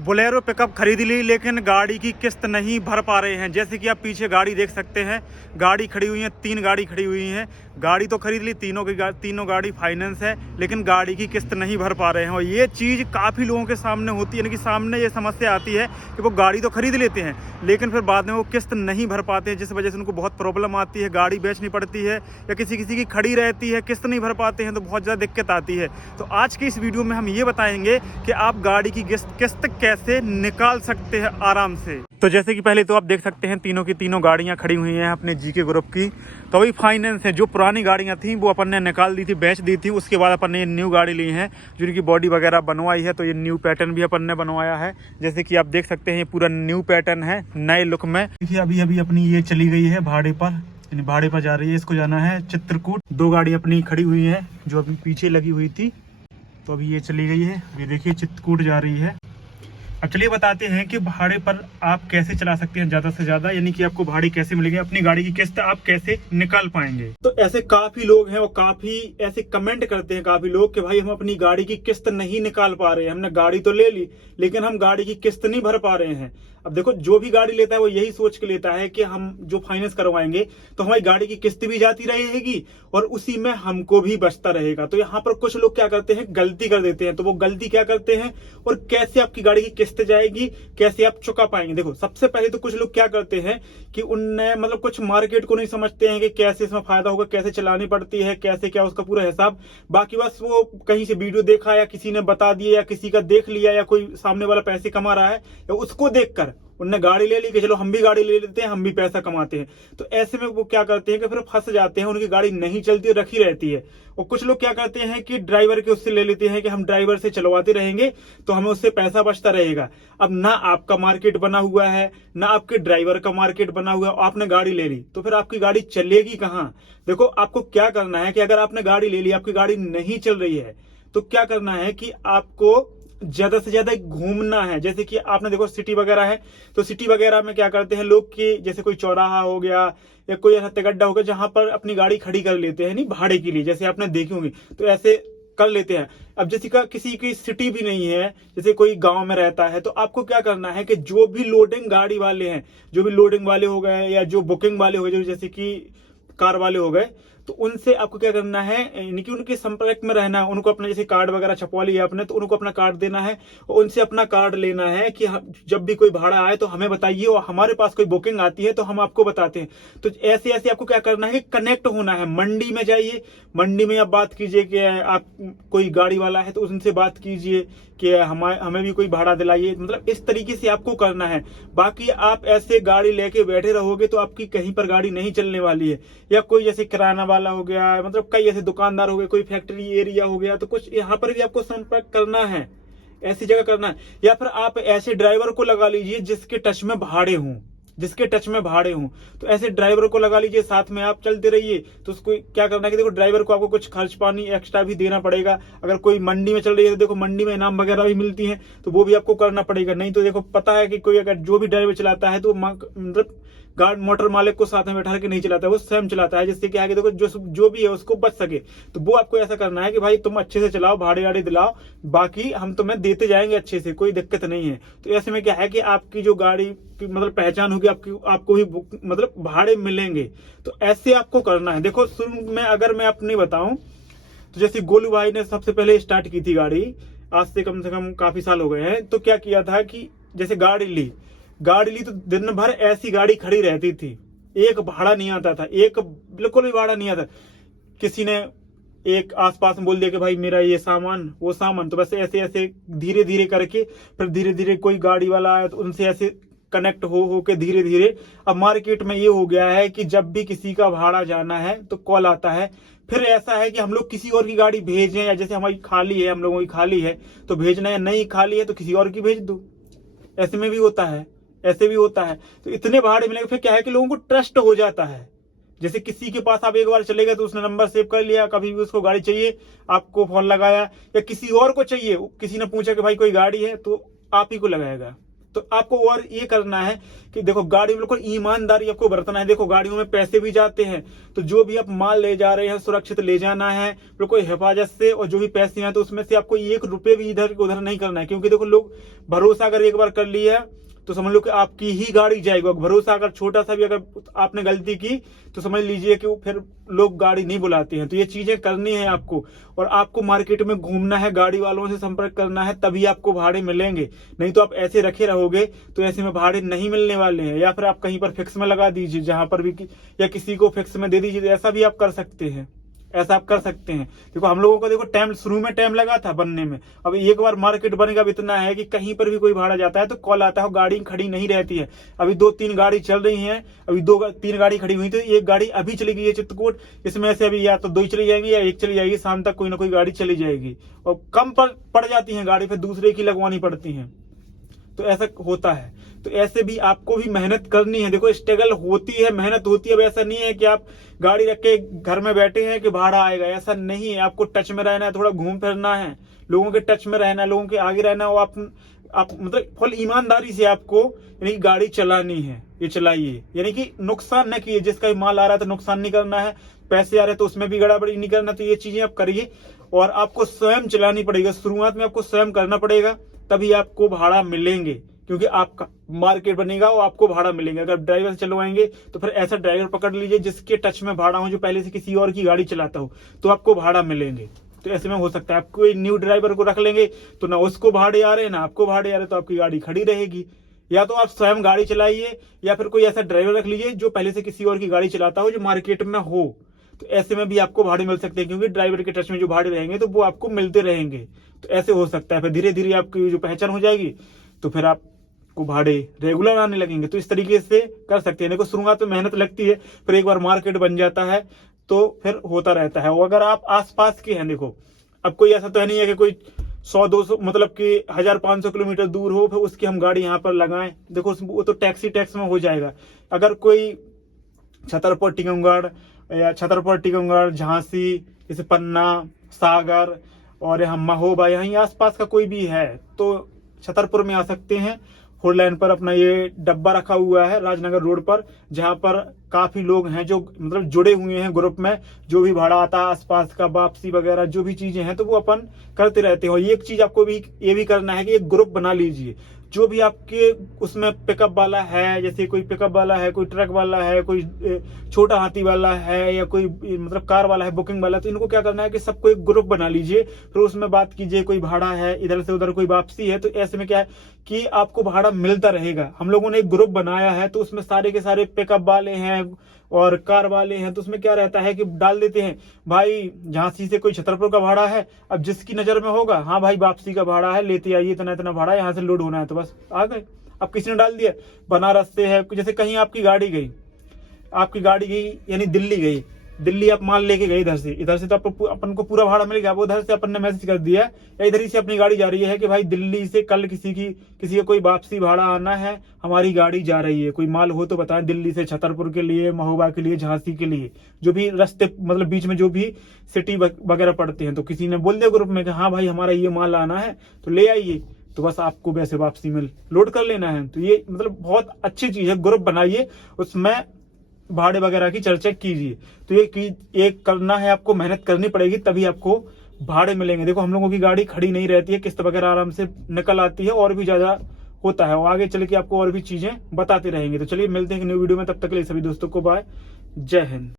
Bolero pickup खरीद ली लेकिन गाड़ी की किस्त नहीं भर पा रहे हैं। जैसे कि आप पीछे गाड़ी देख सकते हैं, गाड़ी खड़ी हुई है, 3 गाड़ी खड़ी हुई हैं। गाड़ी तो खरीद ली, तीनों गाड़ी फाइनेंस है, लेकिन गाड़ी की किस्त नहीं भर पा रहे हैं। और ये चीज़ काफ़ी लोगों के सामने होती है, यानी कि सामने ये समस्या आती है कि वो गाड़ी तो खरीद लेते हैं लेकिन फिर बाद में वो किस्त नहीं भर पाते हैं, जिस वजह से उनको बहुत प्रॉब्लम आती है। गाड़ी बेचनी पड़ती है या किसी की खड़ी रहती है, किस्त नहीं भर पाते हैं तो बहुत ज़्यादा दिक्कत आती है। तो आज की इस वीडियो में हम ये बताएंगे कि आप गाड़ी की किस्त कैसे निकाल सकते हैं आराम से। तो जैसे कि पहले तो आप देख सकते हैं तीनों की तीनों गाड़ियां खड़ी हुई हैं अपने जीके ग्रुप की। तो अभी फाइनेंस है, जो पुरानी गाड़ियां थी वो अपन ने निकाल दी थी, बेच दी थी। उसके बाद अपन ने न्यू गाड़ी ली है जिनकी बॉडी वगैरह बनवाई है। तो ये न्यू पैटर्न भी अपन ने बनवाया है, जैसे कि आप देख सकते हैं ये पूरा न्यू पैटर्न है नए लुक में। देखिए अभी अभी अपनी ये चली गई है भाड़े पर, यानी भाड़े पर जा रही है। इसको जाना है चित्रकूट। 2 गाड़ी अपनी खड़ी हुई है जो अभी पीछे लगी हुई थी, तो अभी ये चली गई है। ये देखिए चित्रकूट जा रही है। अब चलिए बताते हैं कि भाड़े पर आप कैसे चला सकते हैं ज़्यादा से ज़्यादा, यानी कि आपको भाड़े कैसे मिलेंगे, अपनी गाड़ी की किस्त आप कैसे निकाल पाएंगे। तो ऐसे काफी लोग हैं और काफी ऐसे कमेंट करते हैं काफी लोग कि भाई हम अपनी गाड़ी की किस्त नहीं निकाल पा रहे हैं, हमने गाड़ी तो ले ली लेकिन हम गाड़ी की किस्त नहीं भर पा रहे हैं। अब देखो जो भी गाड़ी लेता है वो यही सोच के लेता है कि हम जो फाइनेंस करवाएंगे तो हमारी गाड़ी की किस्त भी जाती रहेगी और उसी में हमको भी बचता रहेगा। तो यहाँ पर कुछ लोग क्या करते हैं, गलती कर देते हैं। तो वो गलती क्या करते हैं और कैसे आपकी गाड़ी की किस्त जाएगी, कैसे आप चुका पाएंगे। देखो सबसे पहले तो कुछ लोग क्या करते हैं कि उनने मतलब कुछ मार्केट को नहीं समझते हैं कि कैसे इसमें फायदा होगा, कैसे चलानी पड़ती है, कैसे क्या उसका पूरा हिसाब। बाकी बस वो कहीं से वीडियो देखा या किसी ने बता दिया या किसी का देख लिया या कोई सामने वाला पैसे कमा रहा है या उसको देखकर उनने गाड़ी ले ली कि चलो हम भी गाड़ी ले लेते हैं, हम भी पैसा कमाते हैं। तो ऐसे में वो क्या करते हैं कि फिर फंस जाते हैं, उनकी गाड़ी नहीं चलती, रखी रहती है। और कुछ लोग क्या करते हैं कि ड्राइवर के उससे ले लेते हैं कि हम ड्राइवर से चलवाते रहेंगे तो हमें उससे पैसा बचता रहेगा। अब ना आपका मार्केट बना हुआ है ना आपके ड्राइवर का मार्केट बना हुआ है, आपने गाड़ी ले ली तो फिर आपकी गाड़ी चलेगी कहाँ। देखो आपको क्या करना है कि अगर आपने गाड़ी ले ली, आपकी गाड़ी नहीं चल रही है तो क्या करना है कि आपको ज्यादा से ज्यादा घूमना है। जैसे कि आपने देखो सिटी वगैरह है, तो सिटी वगैरह में क्या करते हैं लोग कि जैसे कोई चौराहा हो गया या कोई ऐसा तगड्डा हो गया जहां पर अपनी गाड़ी खड़ी कर लेते हैं नहीं भाड़े के लिए, जैसे आपने देखी होंगी, तो ऐसे कर लेते हैं। अब जैसे का किसी की सिटी भी नहीं है, जैसे कोई गांव में रहता है, तो आपको क्या करना है कि जो भी लोडिंग गाड़ी वाले हैं, जो भी लोडिंग वाले हो गए या जो बुकिंग वाले हो गए, जैसे कि कार वाले हो गए, तो उनसे आपको क्या करना है, यानी कि उनके संपर्क में रहना है। उनको अपना जैसे कार्ड वगैरह छपवा लिया आपने तो उनको अपना कार्ड देना है और उनसे अपना कार्ड लेना है कि जब भी कोई भाड़ा आए तो हमें बताइए और हमारे पास कोई बुकिंग आती है तो हम आपको बताते हैं। तो ऐसे ऐसे आपको क्या करना है, कनेक्ट होना है। मंडी में जाइए, मंडी में आप बात कीजिए कि आप कोई गाड़ी वाला है तो उनसे बात कीजिए कि हमें भी कोई भाड़ा दिलाइए। मतलब इस तरीके से आपको करना है। बाकी आप ऐसे गाड़ी लेके बैठे रहोगे तो आपकी कहीं पर गाड़ी नहीं चलने वाली है। या कोई जैसे किराना वाला हो गया, मतलब कई ऐसे दुकानदार हो गए, कोई फैक्ट्री एरिया हो गया, तो कुछ यहाँ पर भी आपको संपर्क करना है, ऐसी जगह करना है। या फिर आप ऐसे ड्राइवर को लगा लीजिए जिसके टच में भाड़े हों, तो ऐसे ड्राइवर को लगा लीजिए, साथ में आप चलते रहिए। तो उसको क्या करना है कि देखो ड्राइवर को आपको कुछ खर्च पानी एक्स्ट्रा भी देना पड़ेगा। अगर कोई मंडी में चल रही है तो देखो मंडी में इनाम वगैरह भी मिलती है, तो वो भी आपको करना पड़ेगा। नहीं तो देखो पता है कि कोई अगर जो भी ड्राइवर चलाता है तो मतलब गार्ड मोटर मालिक को साथ में बैठा के नहीं चलाता है, वो स्वयं चलाता है, जिससे क्या है कि देखो जो भी है उसको बच सके। तो वो आपको ऐसा करना है कि भाई तुम अच्छे से चलाओ, भाड़े वाड़े दिलाओ, बाकी हम तुम्हें देते जाएंगे अच्छे से, कोई दिक्कत नहीं है। तो ऐसे में क्या है कि आपकी जो गाड़ी की मतलब पहचान होगी, आपको भी मतलब भाड़े मिलेंगे। तो ऐसे आपको करना है। देखो शुरू में अगर मैं अपनी बताऊं तो जैसे गोलू भाई ने सबसे पहले स्टार्ट की थी गाड़ी, आज से कम काफी साल हो गए हैं। तो क्या किया था कि जैसे गाड़ी ली तो दिन भर ऐसी गाड़ी खड़ी रहती थी, एक भाड़ा नहीं आता था, एक बिल्कुल भी भाड़ा नहीं आता। किसी ने एक आसपास में बोल दिया कि भाई मेरा ये सामान वो सामान, तो बस ऐसे ऐसे धीरे धीरे करके फिर धीरे धीरे कोई गाड़ी वाला आया तो उनसे ऐसे कनेक्ट हो के धीरे धीरे अब मार्केट में ये हो गया है कि जब भी किसी का भाड़ा जाना है तो कॉल आता है। फिर ऐसा है कि हम लोग किसी और की गाड़ी भेजें, या जैसे हमारी खाली है, हम लोगों की खाली है तो भेजना है, नहीं खाली है तो किसी और की भेज दो। ऐसे में भी होता है, ऐसे भी होता है। तो इतने भाड़े मिलेंगे, फिर क्या है कि लोगों को ट्रस्ट हो जाता है। जैसे किसी के पास आप एक बार चले गए तो उसने नंबर सेव कर लिया, कभी भी उसको गाड़ी चाहिए आपको फोन लगाया, या किसी और को चाहिए, किसी ने पूछा कि भाई कोई गाड़ी है तो आप ही को लगाएगा। तो आपको और ये करना है कि देखो गाड़ी में बिल्कुल ईमानदारी आपको बरतना है। देखो गाड़ियों में पैसे भी जाते हैं, तो जो भी आप माल ले जा रहे हैं सुरक्षित ले जाना है बिल्कुल हिफाजत से, और जो भी पैसे हैं तो उसमें से आपको 1 रुपये भी इधर उधर नहीं करना है। क्योंकि देखो लोग भरोसा अगर एक बार कर लिया तो समझ लो कि आपकी ही गाड़ी जाएगी। भरोसा अगर छोटा सा भी अगर आपने गलती की तो समझ लीजिए कि फिर लोग गाड़ी नहीं बुलाते हैं। तो ये चीजें करनी है आपको, और आपको मार्केट में घूमना है, गाड़ी वालों से संपर्क करना है, तभी आपको भाड़े मिलेंगे। नहीं तो आप ऐसे रखे रहोगे तो ऐसे में भाड़े नहीं मिलने वाले हैं। या फिर आप कहीं पर फिक्स में लगा दीजिए जहां पर भी, या किसी को फिक्स में दे दीजिए। ऐसा भी आप कर सकते हैं, ऐसा आप कर सकते हैं। देखो हम लोगों को देखो टाइम शुरू में टाइम लगा था बनने में, अब एक बार मार्केट बनेगा। अब इतना है कि कहीं पर भी कोई भाड़ा जाता है तो कॉल आता है, गाड़ी खड़ी नहीं रहती है। अभी 2-3 गाड़ी चल रही हैं, अभी 2-3 गाड़ी खड़ी हुई, तो एक गाड़ी अभी चली गई है चित्रकूट। इसमें से अभी या तो 2 चली जाएंगी या 1 चली जाएगी, शाम तक कोई ना कोई गाड़ी चली जाएगी। और कम पड़ जाती है गाड़ी, फिर दूसरे की लगवानी पड़ती है। तो ऐसा होता है। तो ऐसे भी आपको भी मेहनत करनी है। देखो स्ट्रगल होती है, मेहनत होती है। अब ऐसा नहीं है कि आप गाड़ी रख के घर में बैठे हैं कि भाड़ा आएगा, ऐसा नहीं है। आपको टच में रहना है, थोड़ा घूम फिरना है, लोगों के टच में रहना है, लोगों के आगे रहना है। आप मतलब फुल ईमानदारी से आपको यानी गाड़ी चलानी है, ये चलाइए। यानी कि नुकसान न कीजिए, जिसका माल आ रहा है तो नुकसान नहीं करना है, पैसे आ रहे हैं तो उसमें भी गड़बड़ी नहीं करना। तो ये चीजें आप करिए, और आपको स्वयं चलानी पड़ेगा। शुरुआत में आपको स्वयं करना पड़ेगा, तभी आपको भाड़ा मिलेंगे। क्योंकि आपका मार्केट बनेगा और आपको भाड़ा मिलेंगे। अगर ड्राइवर से चलवाएंगे तो फिर ऐसा ड्राइवर पकड़ लीजिए जिसके टच में भाड़ा हो, जो पहले से किसी और की गाड़ी चलाता हो, तो आपको भाड़ा मिलेंगे। तो ऐसे में हो सकता है आप कोई न्यू ड्राइवर को रख लेंगे तो ना उसको भाड़े आ रहे ना आपको भाड़े आ रहे, तो आपकी गाड़ी खड़ी रहेगी। या तो आप स्वयं गाड़ी चलाइए, या फिर कोई ऐसा ड्राइवर रख लीजिए जो पहले से किसी और की गाड़ी चलाता हो, जो मार्केट में हो। तो ऐसे में भी आपको भाड़े मिल सकते हैं, क्योंकि ड्राइवर के टच में जो भाड़े रहेंगे तो वो आपको मिलते रहेंगे। तो ऐसे हो सकता है, फिर धीरे धीरे आपकी जो पहचान हो जाएगी तो फिर आपको भाड़े रेगुलर आने लगेंगे। तो इस तरीके से कर सकते हैं। देखो शुरुआत में मेहनत लगती है, फिर एक बार मार्केट बन जाता है तो फिर होता रहता है। और अगर आप आसपास के हैं, देखो अब कोई ऐसा तो है नहीं है कि कोई 100-200 मतलब कि 1500 किलोमीटर दूर हो फिर उसकी हम गाड़ी यहाँ पर लगाएं। देखो वो तो टैक्स में हो जाएगा। अगर कोई छतरपुर टीकमगढ़ झांसी, जैसे पन्ना, सागर और यहाँ महोबा, यहीं आसपास का कोई भी है तो छतरपुर में आ सकते हैं। 4 लाइन पर अपना ये डब्बा रखा हुआ है राजनगर रोड पर, जहां पर काफी लोग हैं जो मतलब जुड़े हुए हैं ग्रुप में। जो भी भाड़ा आता है आसपास का, वापसी वगैरह जो भी चीजें हैं तो वो अपन करते रहते हैं। और एक चीज आपको भी ये भी करना है कि एक ग्रुप बना लीजिए। जो भी आपके उसमें पिकअप वाला है, जैसे कोई पिकअप वाला है, कोई ट्रक वाला है, कोई छोटा हाथी वाला है, या कोई मतलब कार वाला है, बुकिंग वाला, तो इनको क्या करना है कि सबको एक ग्रुप बना लीजिए। फिर उसमें बात कीजिए, कोई भाड़ा है इधर से उधर, कोई वापसी है, तो ऐसे में क्या है कि आपको भाड़ा मिलता रहेगा। हम लोगों ने एक ग्रुप बनाया है तो उसमें सारे के सारे पिकअप वाले हैं और कार वाले हैं। तो उसमें क्या रहता है कि डाल देते हैं भाई झांसी से कोई छतरपुर का भाड़ा है, अब जिसकी नजर में होगा हाँ भाई वापसी का भाड़ा है, लेते आइए, इतना इतना भाड़ा यहाँ से लोड होना है, तो बस आ गए। अब किसी ने डाल दिया बनारस से है, जैसे कहीं आपकी गाड़ी गई यानी दिल्ली गई, दिल्ली आप माल लेके गए इधर से तो अपन को पूरा भाड़ा मिल गया। वो उधर से अपन ने मैसेज कर दिया या इधर ही से अपनी गाड़ी जा रही है कि भाई दिल्ली से कल किसी का कोई वापसी भाड़ा आना है, हमारी गाड़ी जा रही है, कोई माल हो तो बताएं, दिल्ली से छतरपुर के लिए, महोबा के लिए, झांसी के लिए, जो भी रास्ते मतलब बीच में जो भी सिटी वगैरह पड़ते हैं। तो किसी ने बोल दिया ग्रुप में कि हाँ भाई हमारा ये माल आना है तो ले आइए, तो बस आपको वैसे वापसी में लोड कर लेना है। तो ये मतलब बहुत अच्छी चीज है, ग्रुप बनाइए, उसमें भाड़े वगैरह की चर्चा कीजिए। तो ये करना है, आपको मेहनत करनी पड़ेगी तभी आपको भाड़े मिलेंगे। देखो हम लोगों की गाड़ी खड़ी नहीं रहती है, किस्त वगैरह आराम से निकल आती है, और भी ज्यादा होता है। और आगे चल के आपको और भी चीजें बताते रहेंगे। तो चलिए मिलते हैं न्यू वीडियो में, तब तक के लिए सभी दोस्तों को बाय, जय हिंद।